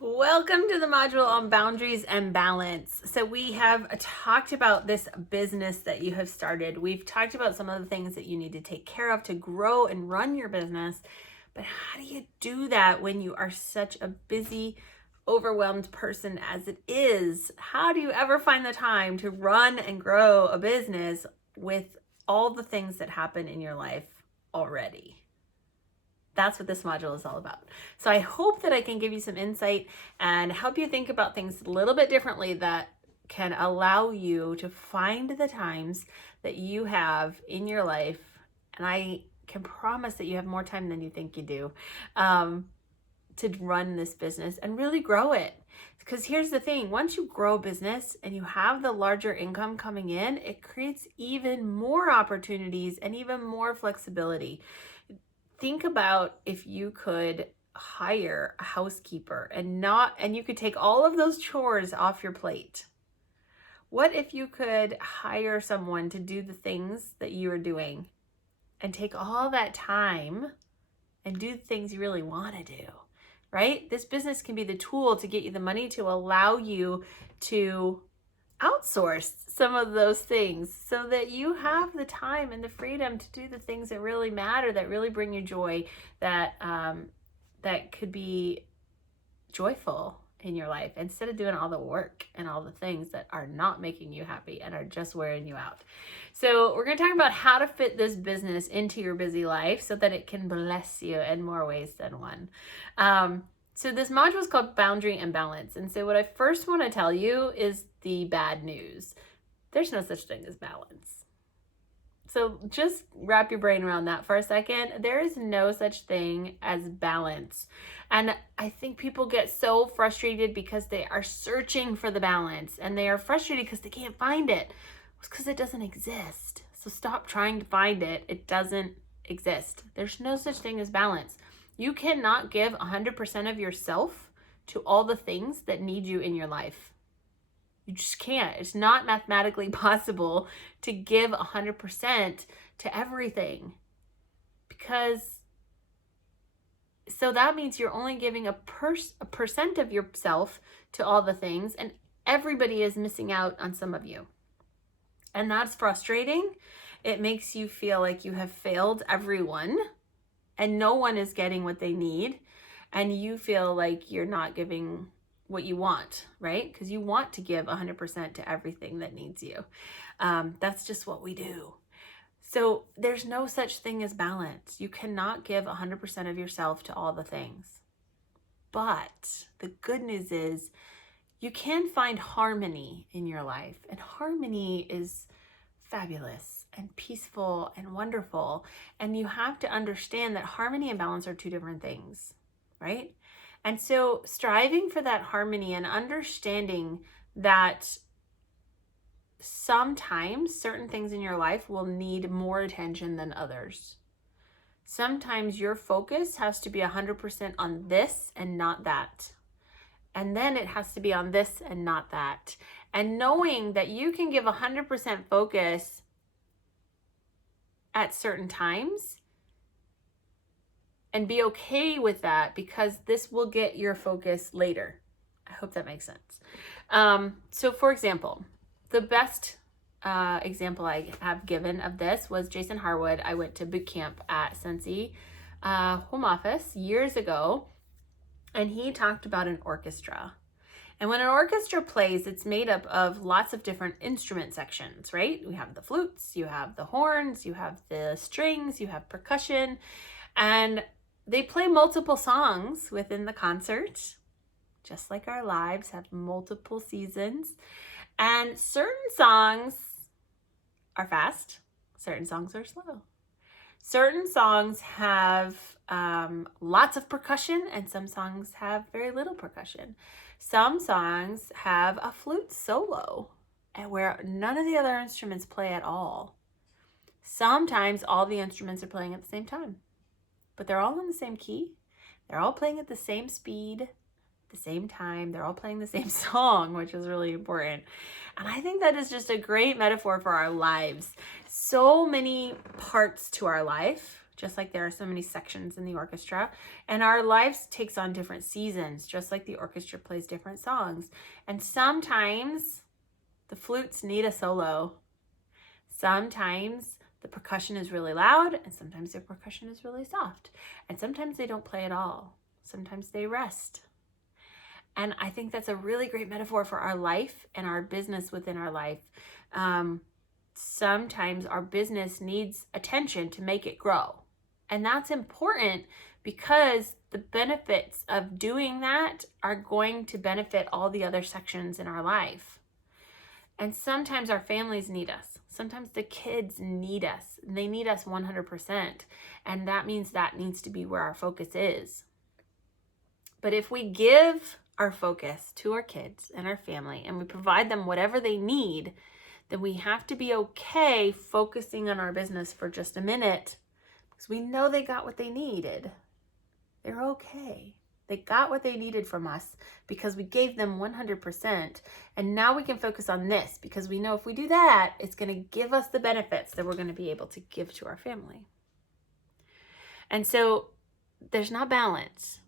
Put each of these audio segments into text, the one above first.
Welcome to the module on boundaries and balance. So we have talked about this business that you have started. We've talked about some of the things that you need to take care of to grow and run your business. But how do you do that when you are such a busy, overwhelmed person as it is? How do you ever find the time to run and grow a business with all the things that happen in your life already? That's what this module is all about. So I hope that I can give you some insight and help you think about things a little bit differently that can allow you to find the times that you have in your life. And I can promise that you have more time than you think you do to run this business and really grow it. Because here's the thing, once you grow a business and you have the larger income coming in, it creates even more opportunities and even more flexibility. Think about if you could hire a housekeeper and you could take all of those chores off your plate. What if you could hire someone to do the things that you are doing and take all that time and do the things you really want to do, right? This business can be the tool to get you the money to allow you to outsource some of those things so that you have the time and the freedom to do the things that really matter, that really bring you joy, that could be joyful in your life instead of doing all the work and all the things that are not making you happy and are just wearing you out. So we're going to talk about how to fit this business into your busy life so that it can bless you in more ways than one. So this module is called Boundary and Balance. And so what I first want to tell you is the bad news. There's no such thing as balance. So just wrap your brain around that for a second. There is no such thing as balance. And I think people get so frustrated because they are searching for the balance and they are frustrated because they can't find it. It's because it doesn't exist. So stop trying to find it. It doesn't exist. There's no such thing as balance. You cannot give 100% of yourself to all the things that need you in your life. You just can't. It's not mathematically possible to give 100% to everything. So that means you're only giving a percent of yourself to all the things, and everybody is missing out on some of you. And that's frustrating. It makes you feel like you have failed everyone and no one is getting what they need, and you feel like you're not giving what you want, right? Because you want to give 100% to everything that needs you. That's just what we do. So there's no such thing as balance. You cannot give 100% of yourself to all the things. But the good news is you can find harmony in your life, and harmony is fabulous and peaceful and wonderful. And you have to understand that harmony and balance are two different things, right? And so striving for that harmony and understanding that sometimes certain things in your life will need more attention than others. Sometimes your focus has to be 100% on this and not that. And then it has to be on this and not that. And knowing that you can give 100% focus at certain times and be okay with that, because this will get your focus later. I hope that makes sense. So for example, the best example I have given of this was Jason Harwood. I went to boot camp at Sensi home office years ago, and he talked about an orchestra. And when an orchestra plays, it's made up of lots of different instrument sections, right? We have the flutes, you have the horns, you have the strings, you have percussion, and they play multiple songs within the concert, just like our lives have multiple seasons. And certain songs are fast, certain songs are slow. Certain songs have lots of percussion, and some songs have very little percussion. Some songs have a flute solo, and where none of the other instruments play at all. Sometimes all the instruments are playing at the same time, but they're all in the same key. They're all playing at the same speed, the same time. They're all playing the same song, which is really important. And I think that is just a great metaphor for our lives. So many parts to our life, just like there are so many sections in the orchestra. And our lives takes on different seasons, just like the orchestra plays different songs. And sometimes the flutes need a solo. Sometimes the percussion is really loud, and sometimes the percussion is really soft. And sometimes they don't play at all. Sometimes they rest. And I think that's a really great metaphor for our life and our business within our life. Sometimes our business needs attention to make it grow. And that's important because the benefits of doing that are going to benefit all the other sections in our life. And sometimes our families need us. Sometimes the kids need us. They need us 100%. And that means that needs to be where our focus is. But if we give our focus to our kids and our family and we provide them whatever they need, then we have to be okay focusing on our business for just a minute because we know they got what they needed. They're okay. They got what they needed from us because we gave them 100%. And now we can focus on this because we know if we do that, it's going to give us the benefits that we're going to be able to give to our family. And so there's not balance,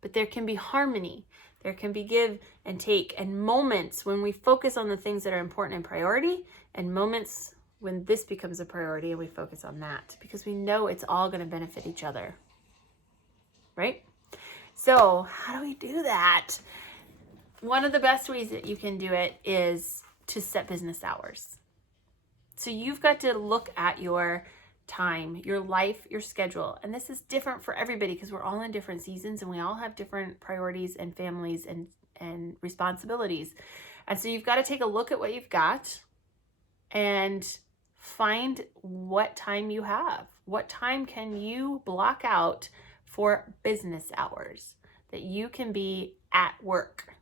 but there can be harmony. There can be give and take, and moments when we focus on the things that are important and priority, and moments when this becomes a priority and we focus on that because we know it's all going to benefit each other, right? So how do we do that? One of the best ways that you can do it is to set business hours. So you've got to look at your time, your life, your schedule. And this is different for everybody because we're all in different seasons and we all have different priorities and families and responsibilities. And so you've got to take a look at what you've got and find what time you have. What time can you block out for business hours that you can be at work,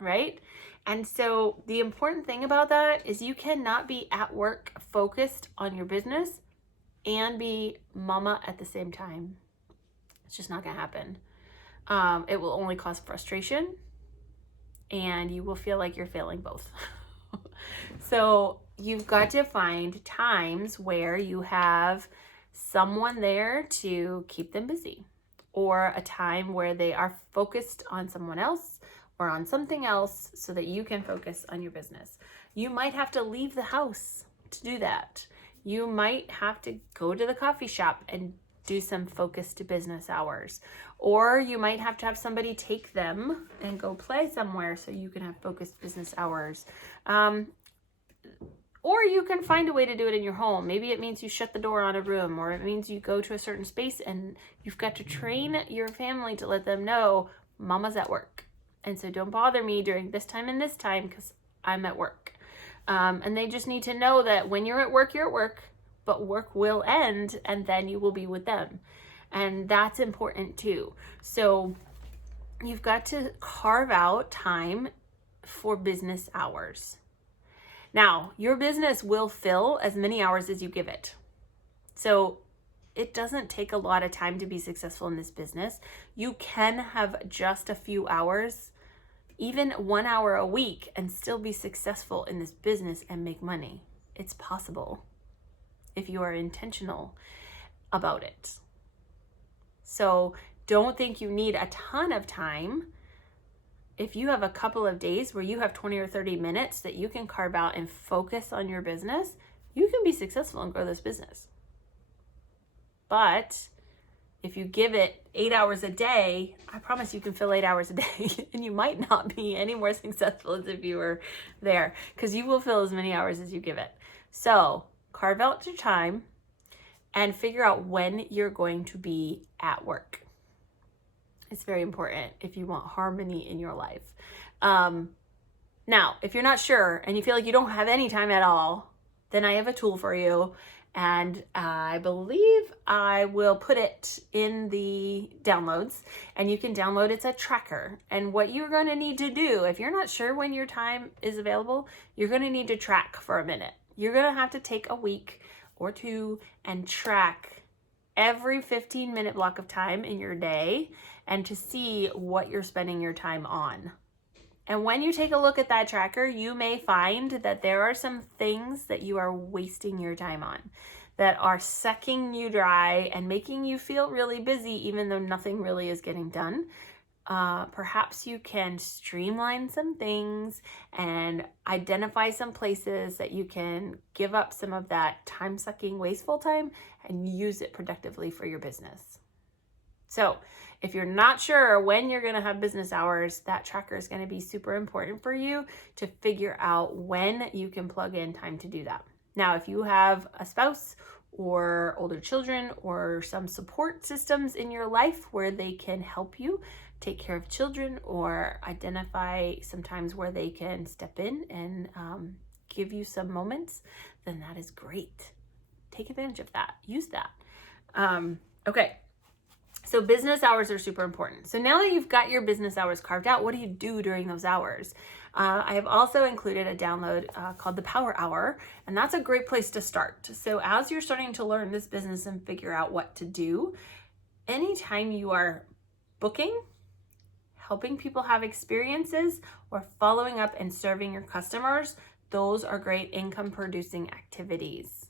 right? And so the important thing about that is you cannot be at work focused on your business and be mama at the same time. It's just not going to happen. It will only cause frustration and you will feel like you're failing both. So you've got to find times where you have someone there to keep them busy, or a time where they are focused on someone else or on something else so that you can focus on your business. You might have to leave the house to do that. You might have to go to the coffee shop and do some focused business hours. Or you might have to have somebody take them and go play somewhere so you can have focused business hours. Or you can find a way to do it in your home. Maybe it means you shut the door on a room, or it means you go to a certain space and you've got to train your family to let them know mama's at work. And so don't bother me during this time and this time because I'm at work. And they just need to know that when you're at work, but work will end and then you will be with them. And that's important too. So you've got to carve out time for business hours. Now, your business will fill as many hours as you give it. So it doesn't take a lot of time to be successful in this business. You can have just a few hours, even 1 hour a week, and still be successful in this business and make money. It's possible if you are intentional about it. So don't think you need a ton of time. If you have a couple of days where you have 20 or 30 minutes that you can carve out and focus on your business, you can be successful and grow this business. But if you give it 8 hours a day, I promise you can fill 8 hours a day and you might not be any more successful as if you were there because you will fill as many hours as you give it. So carve out your time and figure out when you're going to be at work. It's very important if you want harmony in your life. Now, if you're not sure and you feel like you don't have any time at all, then I have a tool for you. And I believe I will put it in the downloads and you can download it. It's a tracker. And what you're going to need to do, if you're not sure when your time is available, you're going to need to track for a minute. You're going to have to take a week or two and track every 15-minute block of time in your day and to see what you're spending your time on. And when you take a look at that tracker, you may find that there are some things that you are wasting your time on, that are sucking you dry and making you feel really busy even though nothing really is getting done. Perhaps you can streamline some things and identify some places that you can give up some of that time-sucking, wasteful time and use it productively for your business. So if you're not sure when you're going to have business hours, that tracker is going to be super important for you to figure out when you can plug in time to do that. Now, if you have a spouse or older children or some support systems in your life where they can help you take care of children or identify some times where they can step in and give you some moments, then that is great. Take advantage of that. Use that. Okay. So business hours are super important. So now that you've got your business hours carved out, what do you do during those hours? I have also included a download called the Power Hour, and that's a great place to start. So as you're starting to learn this business and figure out what to do, anytime you are booking, helping people have experiences, or following up and serving your customers, those are great income producing activities.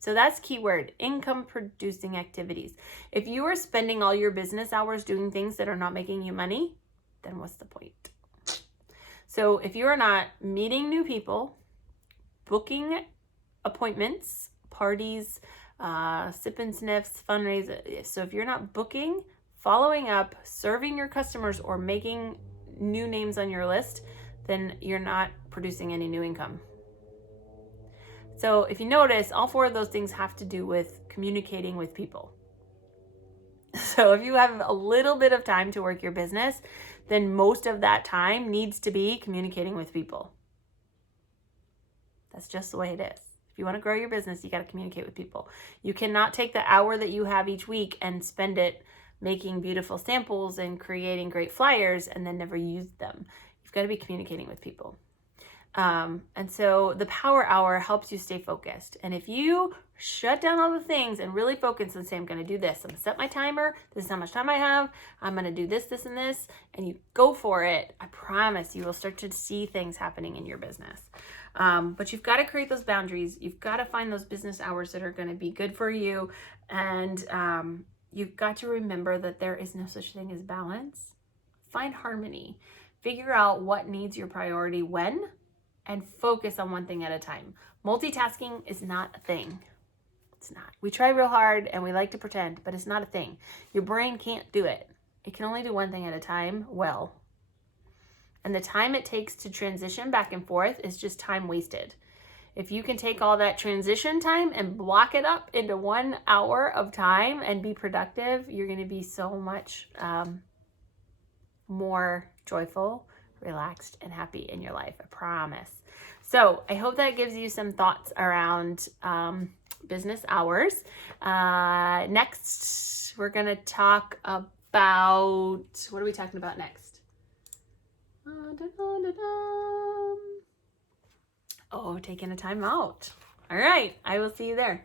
So that's keyword, income producing activities. If you are spending all your business hours doing things that are not making you money, then what's the point? So if you are not meeting new people, booking appointments, parties, sip and sniffs, fundraisers, so if you're not booking, following up, serving your customers, or making new names on your list, then you're not producing any new income. So if you notice, all four of those things have to do with communicating with people. So if you have a little bit of time to work your business, then most of that time needs to be communicating with people. That's just the way it is. If you want to grow your business, you got to communicate with people. You cannot take the hour that you have each week and spend it making beautiful samples and creating great flyers and then never use them. You've got to be communicating with people. And so the Power Hour helps you stay focused. And if you shut down all the things and really focus and say, I'm going to do this, I'm going to set my timer, this is how much time I have, I'm going to do this, this, and this, and you go for it, I promise you will start to see things happening in your business. But you've got to create those boundaries. You've got to find those business hours that are going to be good for you. And you've got to remember that there is no such thing as balance. Find harmony. Figure out what needs your priority when, and focus on one thing at a time. Multitasking is not a thing. It's not. We try real hard and we like to pretend, but it's not a thing. Your brain can't do it. It can only do one thing at a time well. And the time it takes to transition back and forth is just time wasted. If you can take all that transition time and block it up into 1 hour of time and be productive, you're going to be so much more joyful, relaxed, and happy in your life. I promise. So I hope that gives you some thoughts around business hours. Next, we're going to talk about, what are we talking about next? Oh, taking a time out. All right. I will see you there.